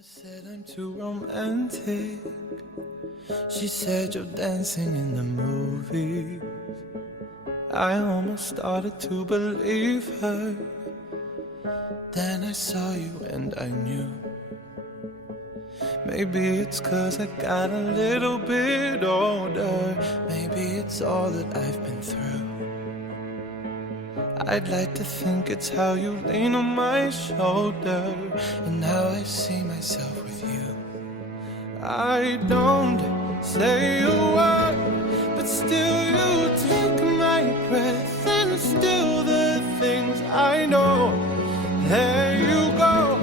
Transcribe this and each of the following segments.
Said I'm too romantic. She said you're dancing in the movies. I almost started to believe her. Then I saw you and I knew. Maybe it's 'cause I got a little bit older. Maybe it's all that I've been through. I'd like to think it's how you lean on my shoulder and how I see myself with you. I don't say a word, but still you take my breath, and still the things I know. There you go,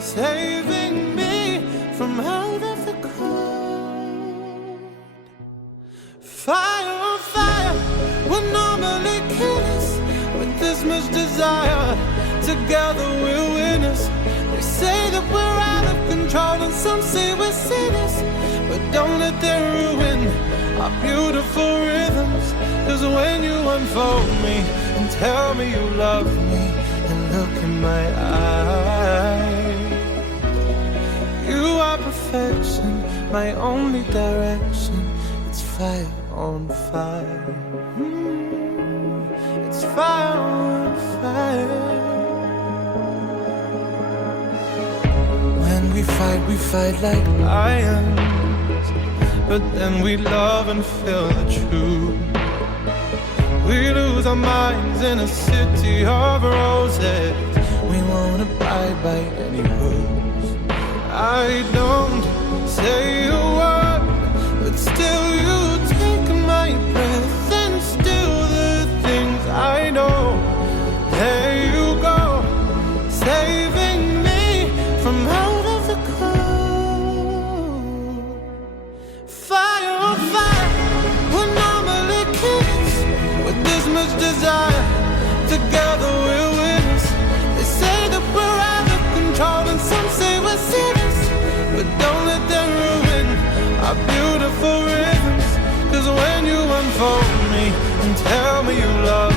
saving me from out of the cold. Fire on fire, we're normally killers with this much desire. Together we're winners. They say that we're out of control and some say we're sinners, but don't let them ruin our beautiful rhythms. 'Cause when you unfold me and tell me you love me and look in my eyes, you are perfection, my only direction. It's fire on fire. It's fire on fire. When we fight like lions, but then we love and feel the truth. We lose our minds in a city of roses. We won't abide by any rules. I don't say a word, but still you take my breath, and still the things I know. There you go, saving me from out of the cold. Fire on fire, we're normally kids with this much desire. Together we're winners. They say that we're out of control and some say we're sinners, but don't let them ruin our beautiful rhythms. 'Cause when you unfold me and tell me you love